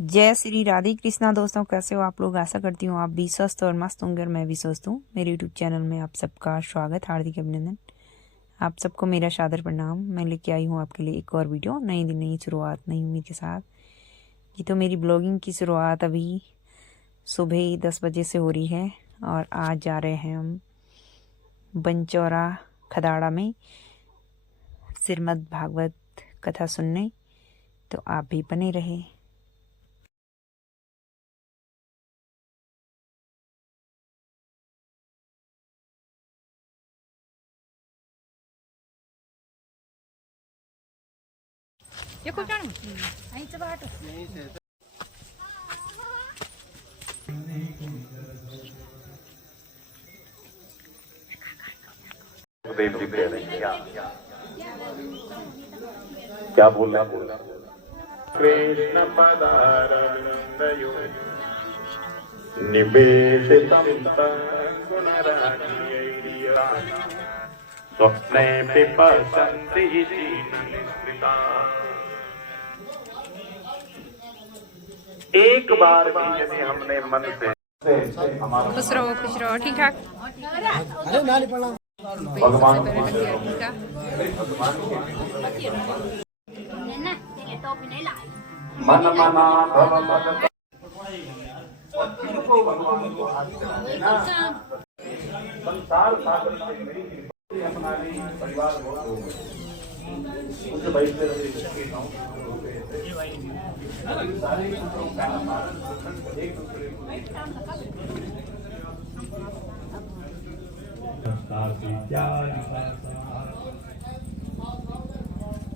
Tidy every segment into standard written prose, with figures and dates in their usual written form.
जय श्री राधे कृष्णा। दोस्तों, कैसे हो आप लोग? आशा करती हूँ आप भी स्वस्थ और मस्त होंगे और मैं भी स्वस्थ हूँ। मेरे यूट्यूब चैनल में आप सबका स्वागत, हार्दिक अभिनंदन। आप सबको मेरा सादर प्रणाम। मैं लेके आई हूँ आपके लिए एक और वीडियो, नई दिन नई शुरुआत नई उम्मीद के साथ। ये तो मेरी ब्लॉगिंग की शुरुआत अभी सुबह 10 बजे से हो रही है और आज जा रहे हैं हम बनचौरा खदाड़ा में श्रीमद् भागवत कथा सुनने। तो आप भी बने रहे। ये खूप छान आईचं बाट देव जी कह रहे हैं क्या बोल रहे कृष्ण पदारविंदयो निवेदितं गुणराज्ञैर्या स्वप्ने पिपसन्ति निस्मृता। एक बार भी यदि हमने मन से खुश रहो ठीक ठाक। भगवान मन मना भव मद को भगवान को संसार सागर से मेरी अपना परिवार हो उस भाई से सारे एक दूसरे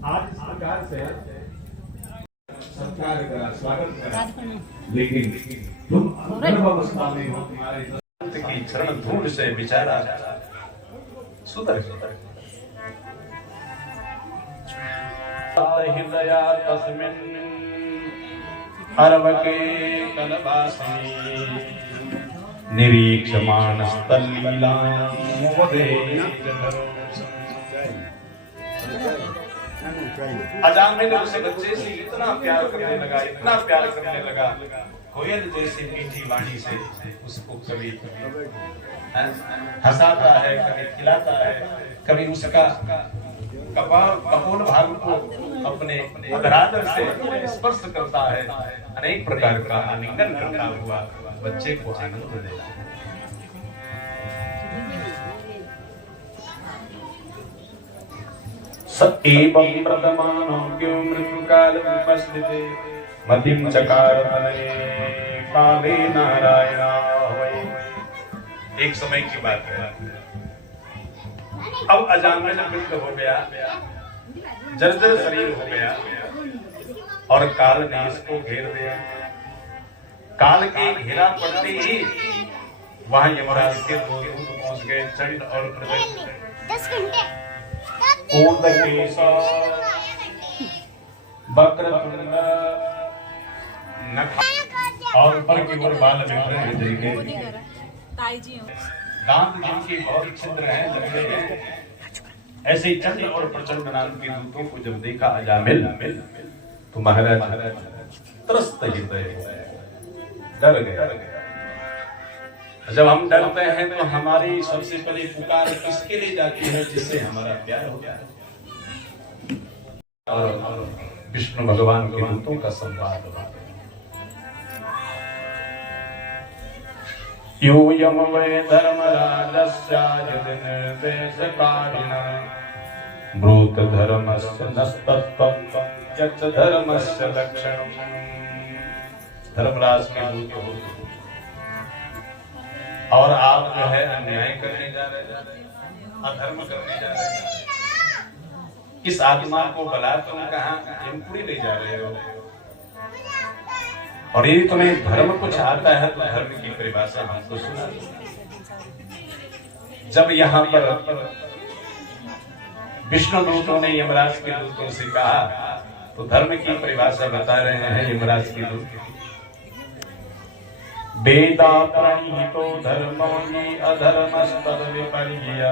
आज इस प्रकार से सत्कार करा, स्वागत करा, लेकिन तुम गर्भावस्था में हो, तुम्हारे संत की चरण धूल से विचारा सुधर हृदया तस्मिन् हरवके कलवासिनी निरीक्षमाणस्तल्लीलां मोदे अजामिल उसे बच्चे से इतना प्यार करने लगा, कोयल जैसी मीठी वाणी से उसको कभी हंसाता है, कभी खिलाता है, कभी उसका कपोल भाग को अपने अधराधर से स्पर्श करता है। अनेक प्रकार का आलिंगन करता हुआ बच्चे को आनंद देता है। स एवं प्रथमानोऽप्यो मृत्युकालमुपस्थिते मतिं चकार तनये काले नारायणा वै। एक समय की बात है, अब अजामिल वृद्ध हो गया, जर्जर शरीर हो गया और काल ने इसको घेर दिया। काल के घेरा पड़ते ही वहां यमराज के दो दूत पहुंच गए, चंड और प्रदक्ष। वक्रतुंड नख और ऊपर की ओर बाल दांत जिनके बहुत छिद्र हैं, लंबे हैं। ऐसे ही चंद्र और प्रचंड नाम के दूतों को जब देखा अजामिल तो महाराज त्रस्त हृदय डर गया। जब हम डरते हैं तो हमारी सबसे पहले पुकार किसके लिए जाती है? जिससे हमारा प्यार हो जाए। और विष्णु भगवान के दूतों का संवाद हुआ। यूयम वै धर्मराजस्यायदिनिर्देशकारिणः ब्रूत धर्मस्य नस्तत्त्वं यच्च धर्मस्य लक्षणम्। धर्मराज के दूत हो और आप जो है अन्याय करने जा रहे, अधर्म करने जा रहे हैं। इस आत्मा को बला तुम कहाँ यमपुरी ले जा रहे हो? और यदि तुम्हें धर्म कुछ आता है तो धर्म की परिभाषा हमको सुना। जब यहाँ पर विष्णु दूतों ने यमराज के दूतों से कहा तो धर्म की परिभाषा बता रहे हैं यमराज के दूत। वेदा प्रणीतो धर्मो हि अधर्मस्तद विपर्यय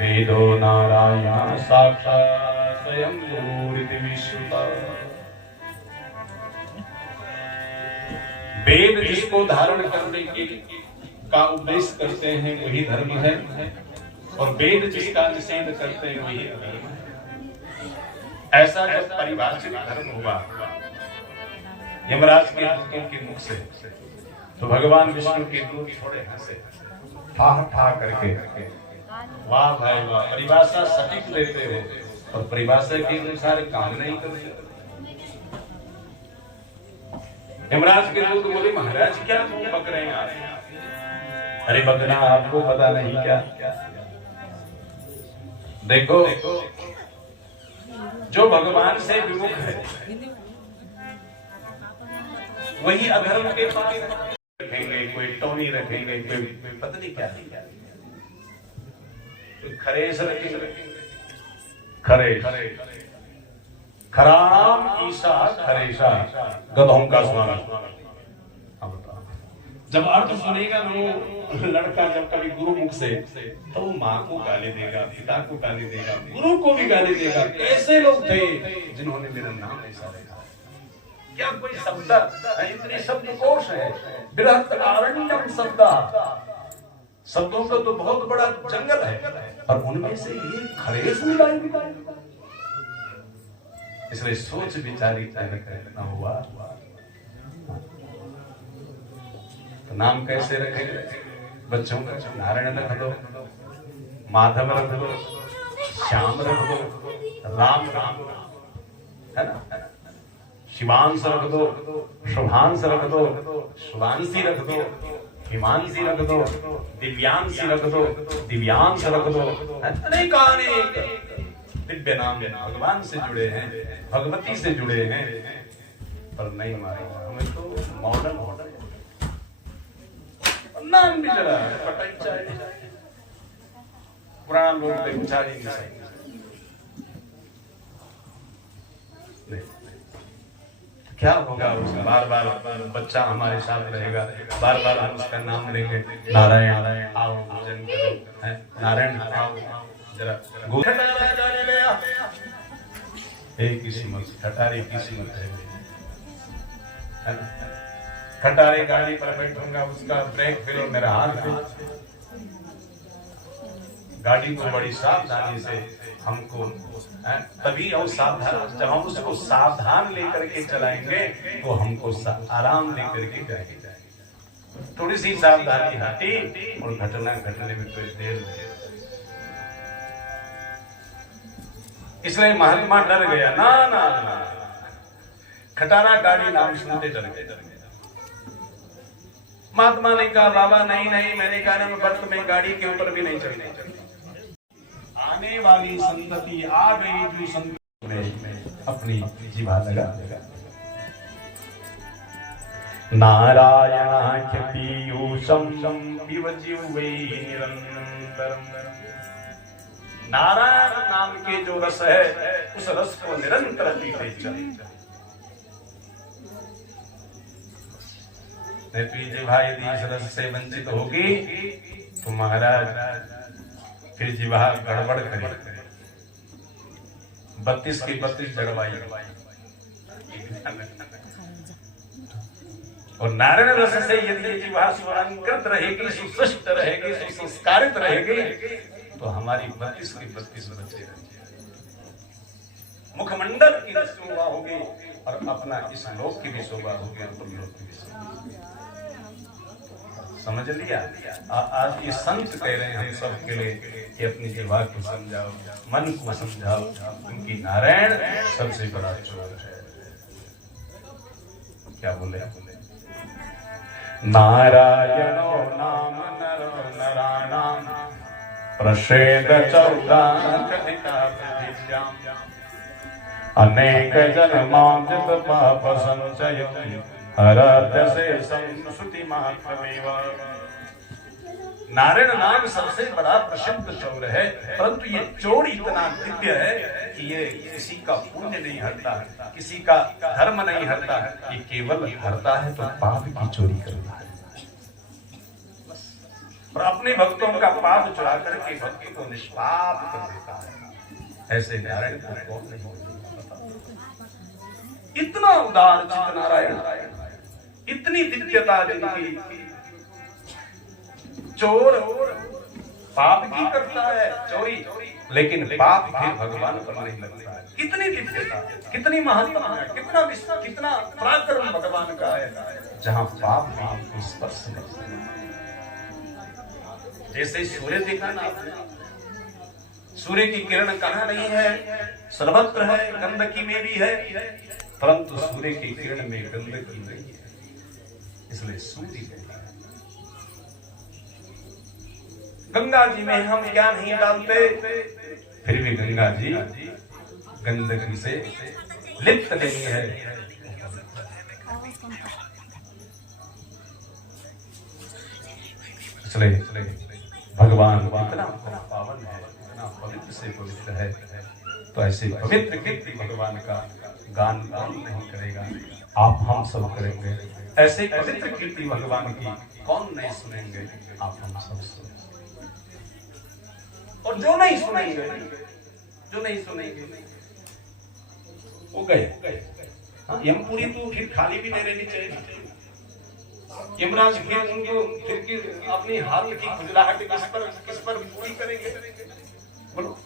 वेदो नारायण साक्षात् स्वयं गुरुरिति विश्रुतः। वेद जिसको धारण करने के का उपदेश करते हैं वही धर्म है, और वेद जिसका निषेध करते हैं वही अधर्म है। ऐसा जब परिभाषित धर्म हुआ यमराज के दूतों के मुख से, तो भगवान विष्णु के दूत थोड़े हंसे, ठा ठा करके, वाह भाई वाह, परिभाषा सटीक देते हो और परिभाषा के अनुसार काम नहीं करते। यमराज के दूत बोले, महाराज क्या मुंह पक रहे हैं आप? अरे बकना, आपको पता नहीं क्या? देखो, जो भगवान से विमुख है वही अधर्म के पास रखेंगे, कोई टोनी रखेंगे, कोई पता नहीं क्या, कोई खरेश रखेंगे, खरेश, खराम ईसा खरेशा, गधों का स्वामी। जब अर्थ सुनेगा वो लड़का जब कभी गुरु मुख से, तो वो माँ को गाली देगा, पिता को गाली देगा, गुरु को भी गाली देगा। कैसे लोग थे जिन्होंने मेरा नाम ऐसा रखा? क्या कोई शब्द, इतने शब्दकोश है, बृहत अरण्यम शब्द, शब्दों का तो बहुत बड़ा जंगल है, और उनमें से ये खरेश मिलाई। इसलिए सोच विचारी करना हुआ। तो नाम कैसे रखेंगे बच्चों का? नारायण रख दो, माधव रख दो, श्याम रख दो, राम राम, है ना? शिवांश रख दो, शुभांश रख दो, शुभांशी रख दो, हिमांशी रख दो, दिव्यांशी रख दो, दिव्यांश रख दो। अनेक दिव्य नाम भगवान से जुड़े हैं, भगवती से जुड़े हैं, पर नहीं मारेगा हमें तो मॉडर्न नाम भी चला है, पुराना लोग पूछा ही नहीं। क्या होगा उसका? बार बार बच्चा हमारे साथ रहेगा, बार बार हम उसका नाम लेंगे, नारायण आओ भोजन करो, नारायण आओ जरा। एक किस्मत, खटारी किस्मत है। खटारे गाड़ी पर बैठूंगा, उसका ब्रेक फेल मेरा हाथ में। गाड़ी को बड़ी सावधानी से हमको, तभी और सावधान, जब हम उसको सावधान लेकर के चलाएंगे तो हमको आराम लेकर के जाएंगे। थोड़ी सी सावधानी हटी और घटना घटने में कोई देर नहीं। इसलिए महात्मा डर गया, ना ना ना, खटारा गाड़ी नाम सुनते डर गए। महात्मा ने कहा, बाबा नहीं नहीं, मैंने कहा वर्त में गाड़ी के ऊपर भी नहीं चढ़ने। आने वाली संतति आ गई जो संतति में अपनी जीवा लगा देगा। नारायण पीयूषम पिबजिह्वे निरंतरम। नारायण नाम के जो रस है, उस रस को निरंतर पीते चले। जीवा यदि इस रस से वंचित होगी तो महाराज फिर जीवा गड़बड़ करे, 32 की 32 जड़वाई। और नारायण रस से यदि जीवा सुअलंकृत रहेगी, सुशिष्ट रहेगी, सुसंस्कारित रहेगी, तो हमारी 32 की 32 बच्चे रहेंगे। मुखमंडल की शोभा होगी और अपना इस लोक की भी शोभा होगी और तुम लोग की भी शोभा। समझ लिया? आज ये संत कह रहे हैं हम सब के लिए कि अपनी जीवा को समझाओ, मन को समझाओ, क्योंकि नारायण सबसे बड़ा चोर है। क्या बोले? नारायणो नाम नरो नराणाम प्रसेद चौदान कथिता पृथिव्याम अनेक जन्मांजित पाप संचय हरत से संस्कृति मात्रमेव। नारायण नाम सबसे बड़ा प्रसिद्ध चौर है, परंतु ये चोर इतना दिव्य है कि ये किसी का पुण्य नहीं हरता, किसी का धर्म नहीं हरता, ये केवल हरता है तो पाप की चोरी करता है। और अपने भक्तों का पाप चुरा करके भक्ति को निष्पाप कर देता है। ऐसे नारायण को कौन नहीं? इतना उदार चित्त नारायण, इतने कितनी दिव्यता जिनकी। चोर पाप की करता है चोरी, लेकिन पाप फिर भगवान पर नहीं लगता है। कितनी दिव्यता, कितनी महत्ता है, कितना विश्व, कितना पराक्रम भगवान का है, जहां पाप आपको स्पर्श नहीं। जैसे सूर्य देखा ना आपने, सूर्य की किरण कहां नहीं है, सर्वत्र है, गंदगी में भी है, परंतु सूर्य की किरण में गंदगी नहीं है, इसलिए सूर्य है। गंगा जी में हम क्या नहीं डालते, फिर भी गंगा जी गंदगी से लिप्त नहीं है। इसलिए भगवान इतना पावन है, इतना पवित्र से पवित्र है, तो ऐसे पवित्र कीर्ति भगवान का गान कौन नहीं करेगा, आप हम सब करेंगे। ऐसे पवित्र कीर्ति भगवान की कौन नहीं सुनेंगे, आप हम सब सुनेंगे। और जो नहीं सुनेंगे, जो नहीं सुनेंगे वो गए। यमपुरी तो फिर खाली भी नहीं रहनी चाहिए। यमराज फिर उनको फिर अपनी हाथ की खुजलाहट किस पर पूरी करेंगे, बोलो।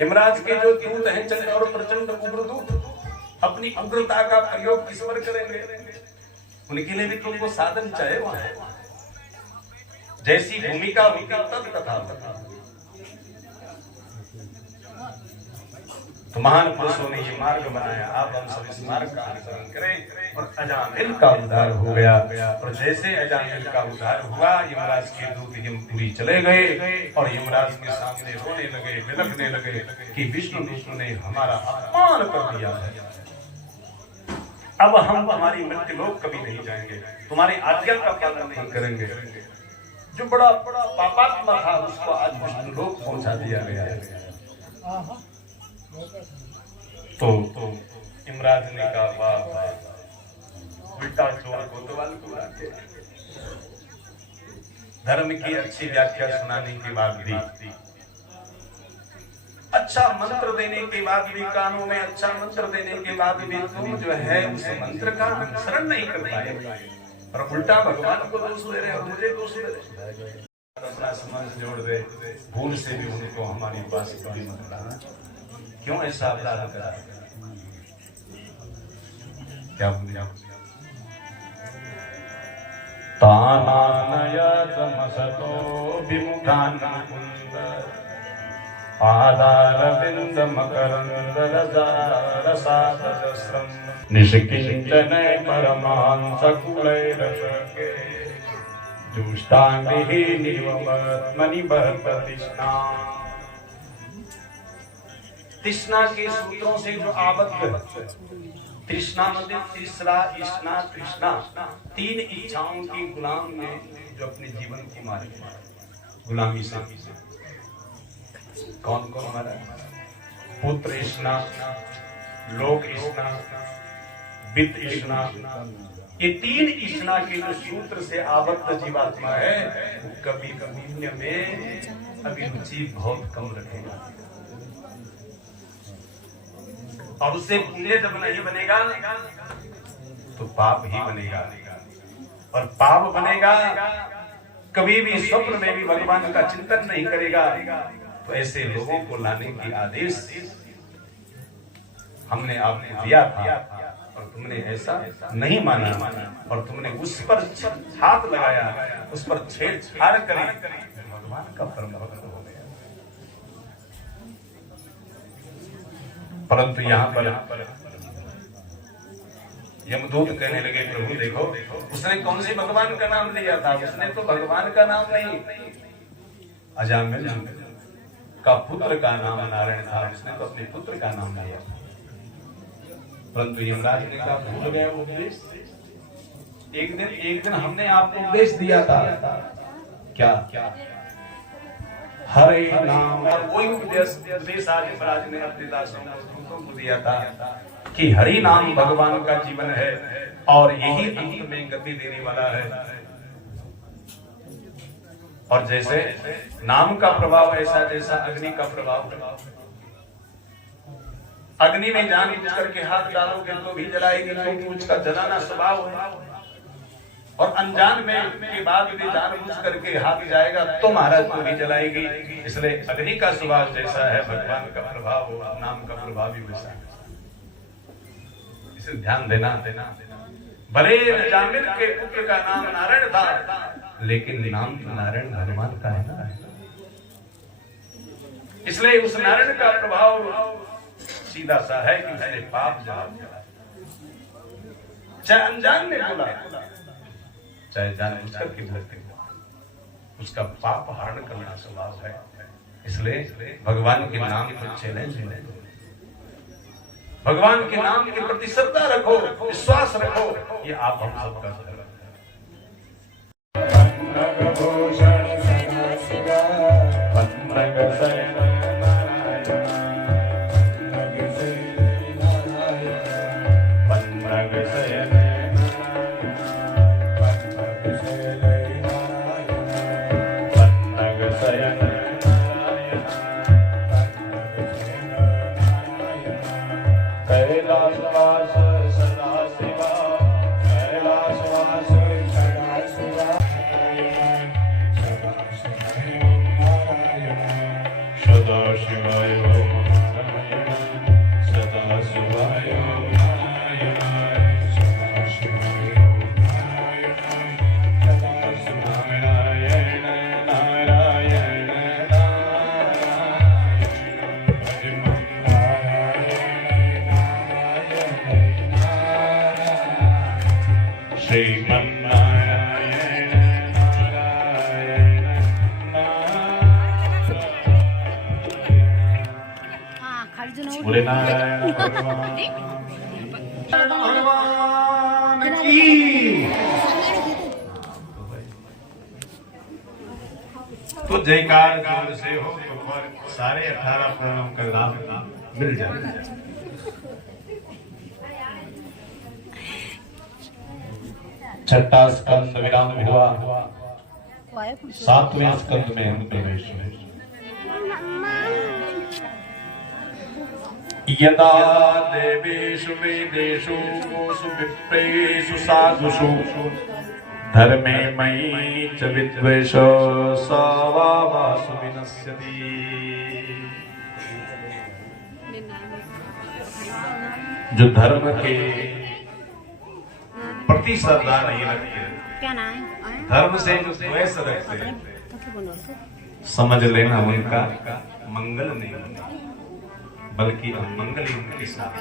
यमराज के जो दूत हैं चंड और प्रचंड उग्रदूत, अपनी उग्रता का प्रयोग किस पर करेंगे, उनके लिए भी तुमको साधन चाहिए। वहां जैसी भूमिका होगी तब कथा। तो महान पुरुषों ने ये मार्ग बनाया, आप हम सब इस मार्ग का अनुसरण करें। और अजामिल का उद्धार हो गया, और जैसे अजामिल का उद्धार हुआ, यमराज के दूत यमपुरी चले गए और यमराज के सामने रोने लगे, बिलखने लगे कि विष्णु ने हमारा अपमान कर दिया है, अब हम तुम्हारी मृत्यु लोक कभी नहीं जाएंगे, तुम्हारी आज्ञा का पालन नहीं करेंगे। जो बड़ा पापात्मा था उसको आज विष्णु लोक पहुंचा दिया गया है। तो यमराज ने कहा, वाह, उल्टा चोर कोतवाल को लाते। धर्म की अच्छी व्याख्या सुनाने के बाद भी, अच्छा मंत्र देने के बाद भी, कानों में अच्छा मंत्र देने के बाद भी तुम जो है उस मंत्र का अनुसरण नहीं कर पाए, और उल्टा भगवान को दोष दे रहे हो, मुझे दोष दे रहे। अपना संबंध जोड़ दे, भूल से भी उनको हमारी पास कभी मत लाना। क्यों ऐसा अपराध करा, क्या बोलिए आप? तानानयतमसतो विमुखान् कुन्द पादारविन्द मकरन्द रसादजस्रम् निष्किञ्चने परमांसकुलैरशके जुष्टाङ्गिः निवमत्मनिबद्धतिष्णा। तृष्णा के सूत्रों से जो आबद्ध, तृष्णा मतलब तीसरा इष्णा तृष्णा, तीन इच्छाओं की गुलाम ने जो अपने जीवन को मारे, गुलामी से कौन कौन मारा? पुत्र इष्णा, लोक इष्णा, वित्त इष्णा, ये तीन इष्णा के जो सूत्र से आबद्ध जीवात्मा है, वो कभी पुण्य में अभिरुचि बहुत कम रखेगा, और उससे पुण्य जब नहीं बनेगा तो पाप ही बनेगा, और पाप बनेगा कभी भी स्वप्न में भी भगवान का चिंतन नहीं करेगा। तो ऐसे लोगों को लाने की आदेश हमने आपको दिया था, और तुमने ऐसा नहीं माना, और तुमने उस पर हाथ लगाया, उस पर छेड़छाड़ करी, भगवान का परम भक्त हो गया। परंतु यहाँ पर यमदूत कहने लगे, प्रभु देखो, उसने कौन से भगवान का नाम लिया था? उसने तो भगवान का नाम नहीं, अजामिल का पुत्र का नाम नारायण था, उसने तो अपने पुत्र का नाम लिया। परंतु यमराज ने कहा, भूल गए वो उपदेश। एक दिन हमने आपको उपदेश दिया था, क्या? हरे नाम। और वही उपदेश आज यमराज ने अपने दासों को दिया था कि हरि नाम भगवान का जीवन है, और यही अंत में गति देने वाला है। और जैसे नाम का प्रभाव ऐसा जैसा अग्नि का प्रभाव, अग्नि में जान बुझ करके हाथ डालोगे तो भी जलाएगी, क्योंकि उसका जलाना स्वभाव है। और अनजान में के बाद भी जानबूझ करके हाथ जाएगा तो महाराज को भी जलाएगी। इसलिए अग्नि का स्वभाव जैसा है, भगवान का प्रभाव, नाम का प्रभाव भी वैसा है। इसे ध्यान देना। भले जामिल के पुत्र का नाम नारायण था, लेकिन नाम तो नारायण भगवान का है ना। इसलिए उस नारायण का प्रभाव सीधा सा है कि उसने पाप जला, चाहे अनजान में बोला चाहे जानबूझकर की बोलते, उसका पाप हरण करना स्वभाव है। इसलिए भगवान के नाम को चैलेंज है। भगवान के नाम के प्रति श्रद्धा रखो, विश्वास रखो, ये आप हम सबका धर्म बोले नारायण भगवान की। तो जयकार जोर से हो तो सारे 18 प्रणाम का लाभ मिल जाए। छठा स्कंद विराम हुआ, 7वें स्कंद में हम प्रवेश हुए। यदा देवेषु वेदेषु गोषु विप्रेषु साधुषु धर्मे मयि च विद्वेषो स वा वासु विनश्यति। जो धर्म के प्रति श्रद्धा नहीं रखते, धर्म से जो द्वेष रखते, समझ लेना उनका मंगल नहीं होगा, बल्कि मंगल ही उनके साथ।